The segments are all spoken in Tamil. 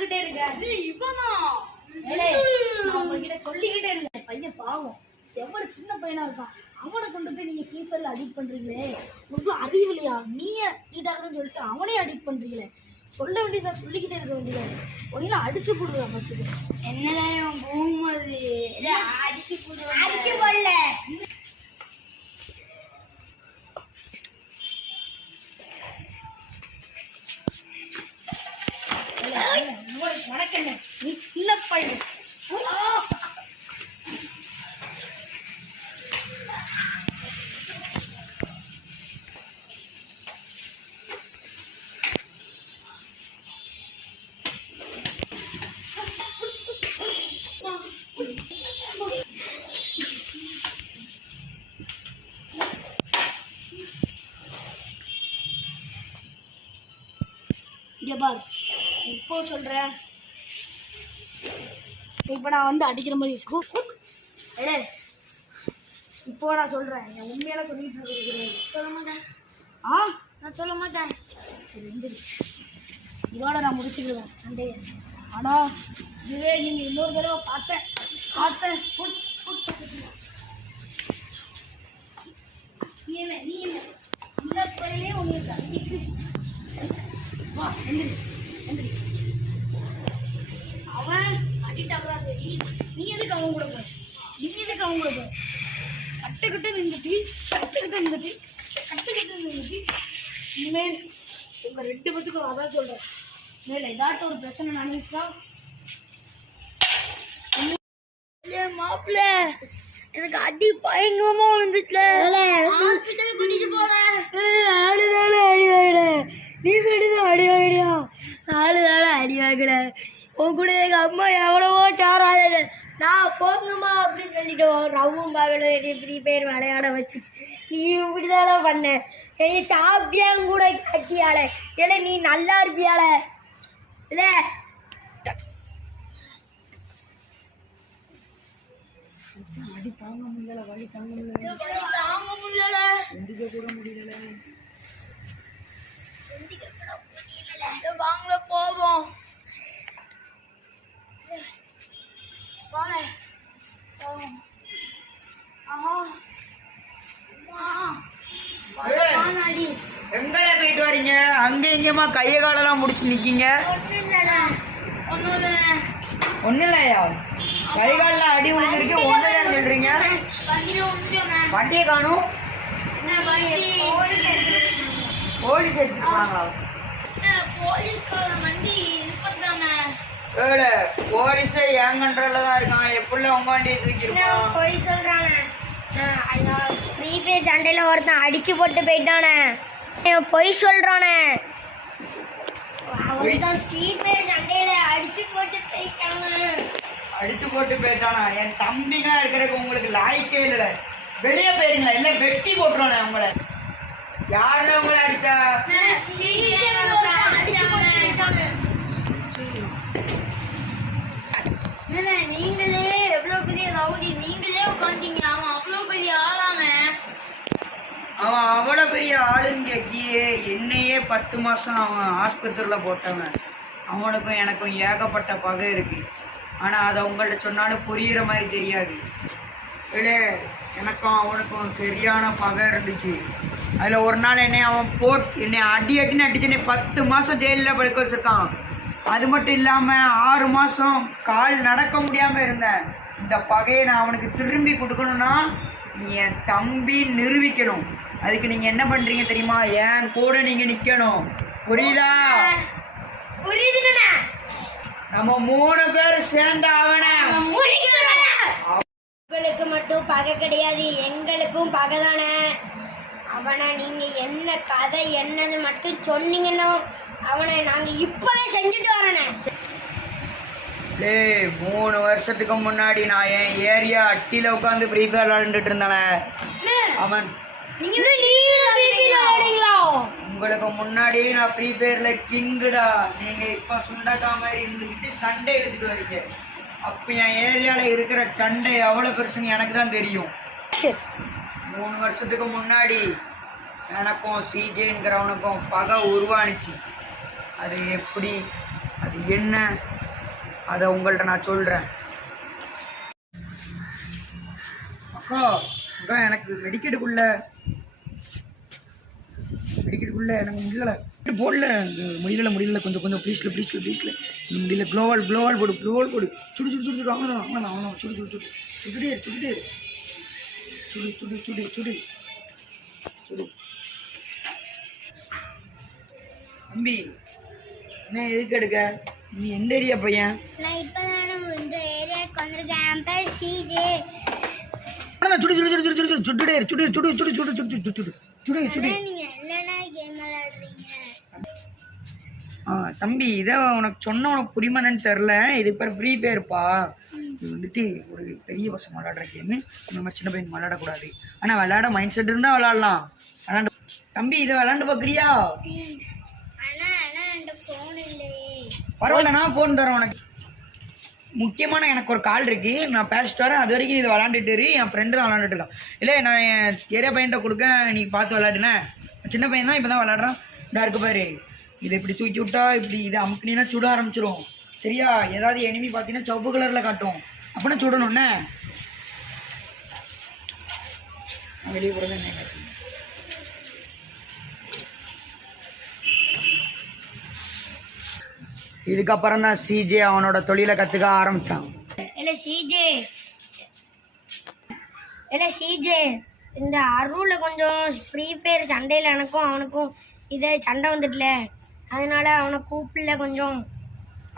பாத்துக்கிட்டே இருக்க. இவதான் உங்ககிட்ட சொல்லிக்கிட்டே இருக்க. பையன் பாவம் எவ்வளவு சின்ன பையனா இருக்கான். அவனை கொண்டு போய் நீங்க ஃப்ரீ ஃபயர்ல அடிக்ட் பண்றீங்களே, உங்களுக்கு அறிவு இல்லையா? நீயே நீட்டாக்குன்னு சொல்லிட்டு அவனே அடிக்ட் பண்றீங்களே. சொல்ல வேண்டியதா, சொல்லிக்கிட்டே இருக்க வேண்டியதா. ஒன்னும் அடிச்சு போடுவா பார்த்துக்கு. என்னதான் போகும்போது அடிச்சு போடுவேன். அடிச்சு போடல. வணக்கம், நீ சின்ன பையன். இங்க பாரு, இப்போ சொல்றேன். இப்போ நான் வந்து அடிக்கிற மாதிரி வச்சுக்கோ. இப்போ நான் சொல்றேன், என் உண்மையால சொல்லிட்டு இருக்கிறேன். சொல்ல மாட்டேன். நான் சொல்ல மாட்டேன். இதோட நான் முடிச்சுக்கிடுவேன் சண்டையை. ஆனா இதுவே நீங்க இன்னொரு தடவை பார்த்தேன் நீ இந்த பையனே உங்களுக்கு அடிக்கு. வா, எந்திரி. அவன் அடிட்டாங்களா சரி, நீ எதுக்கு அவன் கூட போய் கட்டுக்கிட்டு நின்றுட்டு இனிமேல் உங்க 2 பேத்துக்கும் அதான் சொல்றேன். மேல ஏதாட்டும் ஒரு பிரச்சனை நடந்துச்சா மாப்பிள்ள எனக்கு அடி பயங்கரமா விழுந்துச்சுல. ஹாஸ்பிட்டல் கூட்டிட்டு போறேன். நீ சொல்லிதான் அடி வாங்கிடியா? அடி வாங்கிட. உன் கூட எங்க அம்மா எவ்வளவோ சாராது. நான் போங்கம்மா அப்படின்னு சொல்லிட்டு ரவ்வும் பகலும் என்னை ஃப்ரீ ஃபயர் விளையாட வச்சு நீ இப்படிதானே பண்ண. என்னை சாப்பிட்டியாங்க கூட கட்டியால. இல்லை நீ நல்லா இருப்பியால. இல்ல அடி தாங்க முடியல, வழி தாங்க முடியல, எந்திக்க கூட முடியல. வாங்க போவோம். வாங்க எங்களை போயிட்டு வரீங்க? அங்க இங்கமா கைய காலெல்லாம் முடிச்சு நிக்கீங்க. ஒண்ணு இல்லையா? கை காலெல்லாம் அடி விழுந்திருக்கு. ஒண்ணுதான் சொல்றீங்க. வண்டியை காணும். போலீஸ் எடுத்துருக்காங்களா? போலீஸ் என் கண்ட்ரோல்ல இருக்கான். எப்படி உங்க வண்டியை தூக்கிருக்கான்? போய் சொல்றானே, ஃப்ரீ ஃபயர் சண்டையில ஒருத்தன் அடிச்சு போட்டு போயிட்டானே. பொய் சொல்றானே. அவன் ஃப்ரீ ஃபயர் சண்டையில அடிச்சு போட்டு போயிட்டானா? என் தம்பினா இருக்கிறதுக்கு உங்களுக்கு லாய்க்கவே இல்லை. வெளியே போயிருங்க, இல்ல வெட்டி போட்டுருவானே உங்களை. யாரு உங்களை அடிச்சா? நீங்களே எவ்வளவு பெரிய ரவுடி, நீங்களே உட்காந்தீங்க. அவன் அவ்வளவு பெரிய ஆளான. அவன் அவ்வளவு பெரிய ஆளுன்னு கேக்கியே. என்னையே 10 மாசம் அவன் ஆஸ்பத்திரியில போட்டவன். அவனுக்கும் எனக்கும் ஏகப்பட்ட பகை இருக்கு. ஆனா அதை உங்கள்ட்ட சொன்னாலும் புரியுற மாதிரி தெரியாது. இல்லை, எனக்கும் அவனுக்கும் சரியான பகை இருந்துச்சு. அதில் ஒரு நாள் என்னை அவன் என்னை அடின்னு அடிச்சு என்னை 10 மாதம் ஜெயிலில் படுக்க வச்சுருக்கான். அது மட்டும் இல்லாமல் 6 மாதம் கால் நடக்க முடியாமல் இருந்தேன். இந்த பகையை நான் அவனுக்கு திரும்பி கொடுக்கணும்னா நீ என் தம்பி நிரூபிக்கணும். அதுக்கு நீங்கள் என்ன பண்ணுறீங்க தெரியுமா? என் கூட நீங்கள் நிற்கணும். புரியுதா? புரியுதுண்ணா. நம்ம 3 பேர் சேர்ந்த அவனை. உங்களுக்கு மட்டும் பகை கிடையாது, எங்களுக்கும் பகை தானே. அவனை நீங்க என்ன கதை என்னன்னு மட்டும் சொன்னீங்கன்னா அவனை நாங்க இப்பவே செஞ்சுட்டு வரேனே. 3 வருஷத்துக்கு முன்னாடி நான் என் ஏரியா அட்டில உட்காந்து ஃப்ரீ ஃபயர் விளையாண்டுட்டு இருந்தானே அவன். உங்களுக்கு முன்னாடி நான் ஃப்ரீ ஃபயர்ல கிங்குடா. நீங்க இப்ப சுண்டக்கா மாதிரி இருந்துக்கிட்டு சண்டை எடுத்துட்டு வரீங்க. அப்ப என் ஏரியால இருக்கிற சண்டை எவ்வளவு பெருசுன்னு எனக்கு தான் தெரியும். 3 வருஷத்துக்கு முன்னாடி எனக்கும் சிஜேங்கிறவனுக்கும் பகை உருவானுச்சு. அது எப்படி, அது என்ன, அதை உங்கள்கிட்ட நான் சொல்கிறேன். அக்கா அக்கா எனக்கு மெடிக்கெட்டுக்குள்ள எனக்கு முடியல போடல, முடியல கொஞ்சம் ப்ளீஸ்ல முடியல. க்ளோவால் போடு சுடு வாங்கலாம் சுடுட்டே சுடு. தம்பி என்ன எதுக்கு எடுக்க? நீ எந்த ஏரியா பையன்? நான் இப்பதானே இந்த ஏரியாக்கு வந்திருக்கேன். என் பேர் சிஜே. நீங்க என்னென்ன கேம் விளையாடுறீங்க? தம்பி இதை உனக்கு சொன்ன உனக்கு புரியுமானு தெரில. இது பேர் ஃப்ரீ ஃபயர்ப்பா. இது வந்துட்டு ஒரு பெரிய பசங்க விளையாடுற கேமு. நம்ம சின்ன பையன் விளையாடக்கூடாது. ஆனால் விளையாட மைண்ட் செட் இருந்தால் விளையாடலாம். விளையாண்டு தம்பி இதை விளையாண்டு பார்க்குறியா? பரவாயில்ல, நான் ஃபோன் தரேன் உனக்கு. முக்கியமான எனக்கு ஒரு கால் இருக்கு, நான் பேசிட்டு வரேன். அது வரைக்கும் இதை விளாண்டுட்டு இரு. என் ஃப்ரெண்டு தான் விளாண்டுட்டு இருக்கான். இல்லை நான் என் ஏரியா பையன்கிட்ட கொடுக்க, நீ பார்த்து விளையாடுனேன். சின்ன பையன் தான் இப்போ தான் விளாட்றான். இதா இருக்கு பாரு, இதை இப்படி தூக்கி விட்டா இப்படி இதை அமுக்கினா சுட ஆரம்பிச்சிடும். சரியா? ஏதாவது எனிமி பார்த்தீங்கன்னா சிவப்பு கலரில் காட்டும். அப்படின்னா சுடணும்னே. வெளியே போகிறது என்ன? இதுக்கப்புறம் தான் சிஜே அவனோட தொழிலை கற்றுக்க ஆரம்பித்தான். இல்லை சிஜே, இந்த அருளில் கொஞ்சம் ஃப்ரீ ஃபயர் சண்டையில் எனக்கும் அவனுக்கும் இதே சண்டை வந்துட்டுல, அதனால அவனை கூப்பிடல. கொஞ்சம்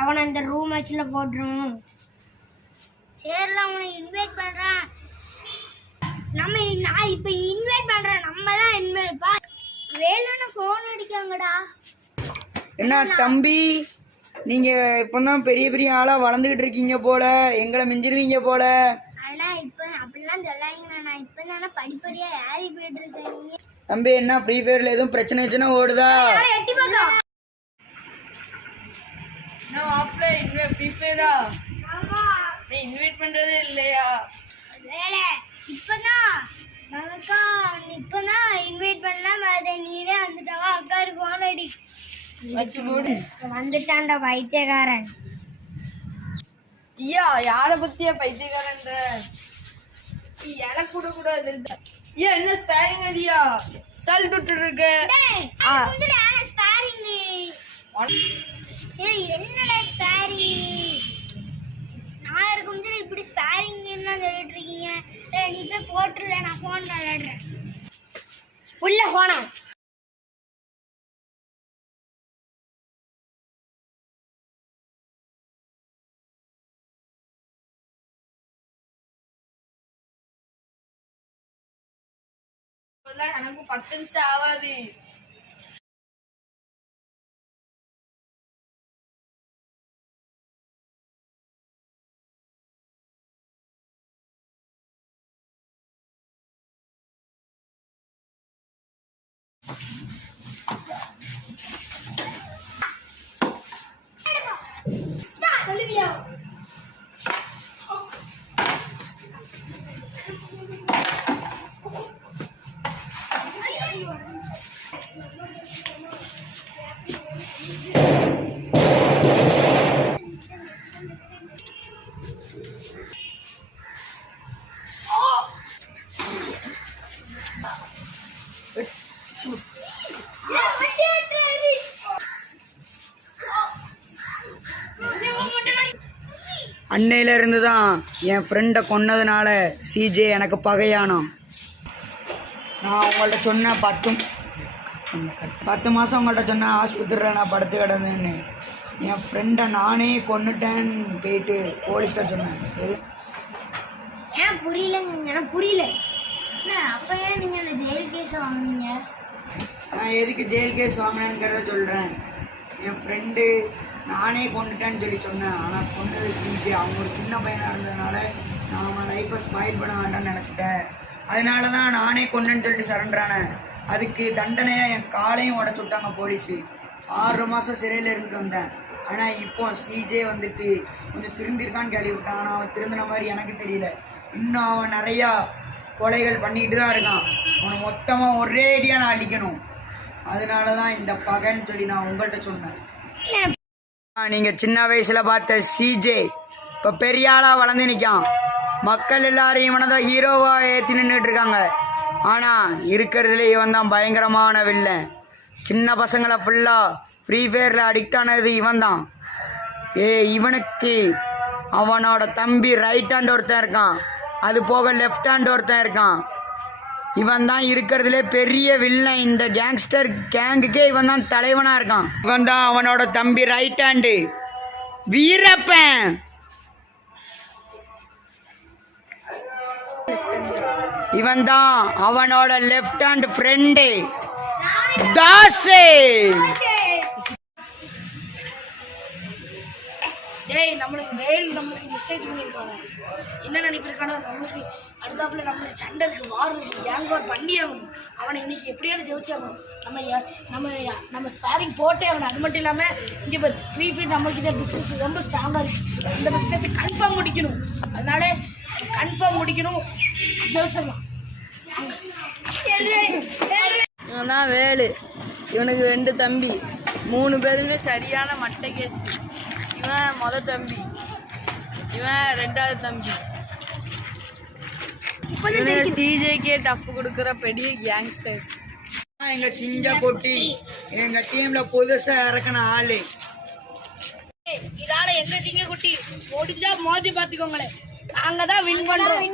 அவனை இந்த ரூம் வச்சில் போட்டுரும். சரில அவனை இன்வைட் பண்ணுறான். நான் இப்போ இன்வைட் பண்ணுறேன். நம்ம தான் இன்வைட்ப்பா. வேணும்னு ஃபோன் அடிக்காங்கடா. என்ன தம்பி, நீங்கள் இப்போ தான் பெரிய பெரிய ஆளாக வளர்ந்துக்கிட்டு இருக்கீங்க போல, எங்களை மிஞ்சிருவீங்க போல. ஆனால் இப்போ அப்படிலாம் சொல்லாங்கண்ணா. நான் இப்போ தானே படிப்படியாக ஏறி போயிட்டு இருக்கேன். தம்பி என்ன ஃப்ரீ ஃபயரில் எதுவும் பிரச்சனை வச்சுன்னா ஓடுதா? இன்வைட் பண்றதே இல்லையா? இப்பதான் இன்வைட் பண்ணா நீரே வந்துட்டாவா? அக்காரு போன் அடி வந்துட்டான்டா பைத்தியக்காரன். ஐயா யார பத்தியா பைத்தியக்காரன்ற? எனக்கு கூட கூடாது. ஏன் என்ன ஸ்பேரிங் அடியா? சல்ட் விட்டு இருக்க. என்னடா ஸ்பேரிங்? நான் இருக்கும் இப்படி ஸ்பேரிங் சொல்லிட்டு இருக்கீங்க. நீ போய் போட்டுருல, நான் போன் விளையாடுறேன். உள்ள போனா எனக்கு 10 நிமிஷம் ஆகாது. அன்னையில இருந்து தான் என் ஃப்ரெண்டை கொன்னதுனால சிஜே எனக்கு பகையானோம். நான் உங்கள்கிட்ட சொன்ன 10 மாதம் உங்கள்கிட்ட சொன்னேன் ஆஸ்பத்திரியில் நான் படுத்து கிடந்தேன்னு. என் ஃப்ரெண்டை நானே கொன்னுட்டேன்னு போயிட்டு போலீஸ்கிட்ட சொன்னேன். ஏன் புரியலங்க? எனக்கு புரியல. அப்போ ஏன் நீங்கள் ஜெயில் கேஸ் வாங்குனீங்க? நான் எதுக்கு ஜெயில் கேஸ் வாங்கினேங்கிறத சொல்கிறேன். என் ஃப்ரெண்டு நானே கொண்டுட்டேன்னு சொல்லி சொன்னேன். ஆனால் கொண்டது சிஜே. அவங்க ஒரு சின்ன பையனாக இருந்ததுனால நான் அவன் லைஃப்பை ஸ்பாயில் பண்ண வேண்டாம்னு நினச்சிட்டேன். அதனால தான் நானே கொண்டுன்னு சொல்லிட்டு சரண்டரானேன். அதுக்கு தண்டனையாக என் காலையும் உடச்சு விட்டாங்க போலீஸு. 6 மாதம் சிறையில் இருந்துட்டு வந்தேன். ஆனால் இப்போ சிஜே வந்துட்டு கொஞ்சம் திருந்திருக்கான்னு கேள்விப்பட்டான். ஆனால் அவன் திருந்தின மாதிரி எனக்கு தெரியல. இன்னும் அவன் நிறையா கொலைகள் பண்ணிக்கிட்டு தான் இருக்கான். அவனை மொத்தமாக ஒரே அடியாக நான் அழிக்கணும். அதனால தான் இந்த பகைன்னு சொல்லி நான் உங்கள்கிட்ட சொன்னேன். நீங்க சின்ன வயசுல பார்த்த சிஜே இப்ப பெரிய ஆளா வளர்ந்து நிக்கான். மக்கள் எல்லாரும் இவனதான் ஹீரோவா ஏத்தி நின்றுட்டு இருக்காங்க. ஆனா இருக்கிறதுல இவன் தான் பயங்கரமான வில்லன். சின்ன பசங்களை ஃபுல்லா ஃப்ரீ ஃபயர்ல அடிக்ட் ஆனது இவன் தான். இவனுக்கு அவனோட தம்பி ரைட் ஹேண்ட் ஒருத்தன் இருக்கான், அது போக லெஃப்ட் ஹேண்ட் ஒருத்தன் இருக்கான். இவன் தான் இருக்கிறதுல பெரிய வில்லன். இந்த கேங்ஸ்டர் கேங்குக்கே இவன் தான் தலைவனா இருக்கான். இவன் தான் அவனோட தம்பி ரைட் ஹேண்டு வீரப்பன். இவன் தான் அவனோட லெஃப்ட் ஹேண்ட் ஃப்ரெண்டு தாசே. டேய் நம்மளுக்கு மெசேஜ் பண்ணியிருக்காங்க. என்ன நினைப்பிருக்கானோ நம்மளுக்கு அடுத்தாப்புல நம்மளுக்கு சண்டை இருக்கு, வார் இருக்கு, கேங் வார் பண்ணி ஆகணும். அவனை இன்னைக்கு எப்படியாவது ஜெயிச்சாகணும். நம்ம ஸ்பேரிங் போட்டே ஆகணும். அது மட்டும் இல்லாமல் இங்கே ஃப்ரீ ஃபயர் நம்மளுக்கு இதை பிஸ்னஸ் ரொம்ப ஸ்ட்ராங்காக இருக்கு. இந்த பிஸ்னஸை கன்ஃபார்ம் முடிக்கணும். அதனால கன்ஃபார்ம் முடிக்கணும், ஜெயிச்சிடலாம். இவன் தான் வேலு. இவனுக்கு 2 தம்பி, 3 பேருமே சரியான மட்டை கேஸ். இவன் மொத தம்பி, இவன் 2வது தம்பி. இவனுக்கு சிஜேக்கே டஃப் கொடுக்குற பெரிய கேங்ஸ்டர்ஸ். எங்க சிஞ்ச கொட்டி எங்க டீம்ல புதுசா இறக்கின ஆளு. இதால எங்க சிங்க குட்டி முடிஞ்சா மோதி பாத்துக்கோங்களேன். நாங்க தான் வின் பண்றோம்.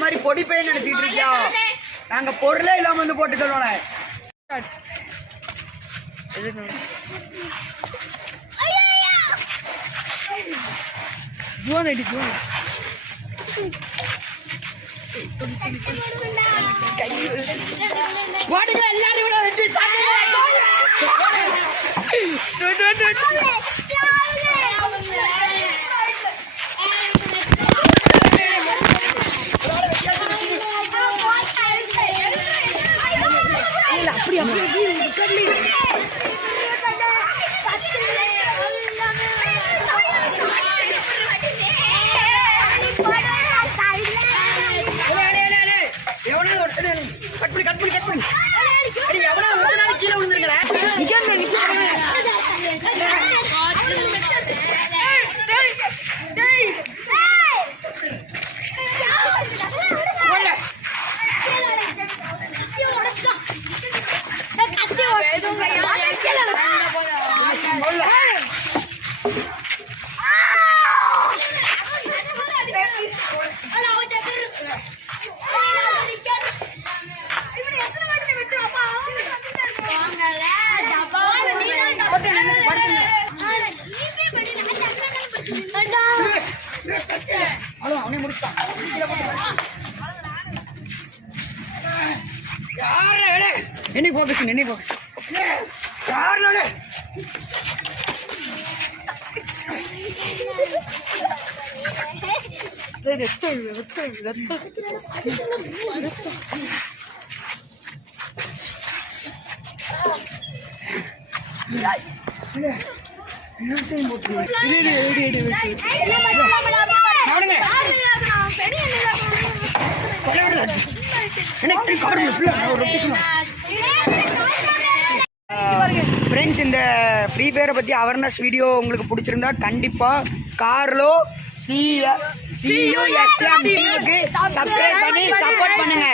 மாதிரி பொடி பையன் நினைச்சிட்டு இருக்கியா? நாங்க பொருளே இல்லாம வந்து போட்டு தருவோம். அவனே முடிச்சான். என்ன போக்கஸ் என்ன போக்கஸ் யாருனாலே எல்லாத்தையும் போட்டு ஃப்ரெண்ட்ஸ், இந்த ஃப்ரீ ஃபயரை பற்றி அவேர்னஸ் வீடியோ உங்களுக்கு பிடிச்சிருந்தா கண்டிப்பாக கார்லோ CUSM சப்ஸ்கிரைப் பண்ணி சப்போர்ட் பண்ணுங்க.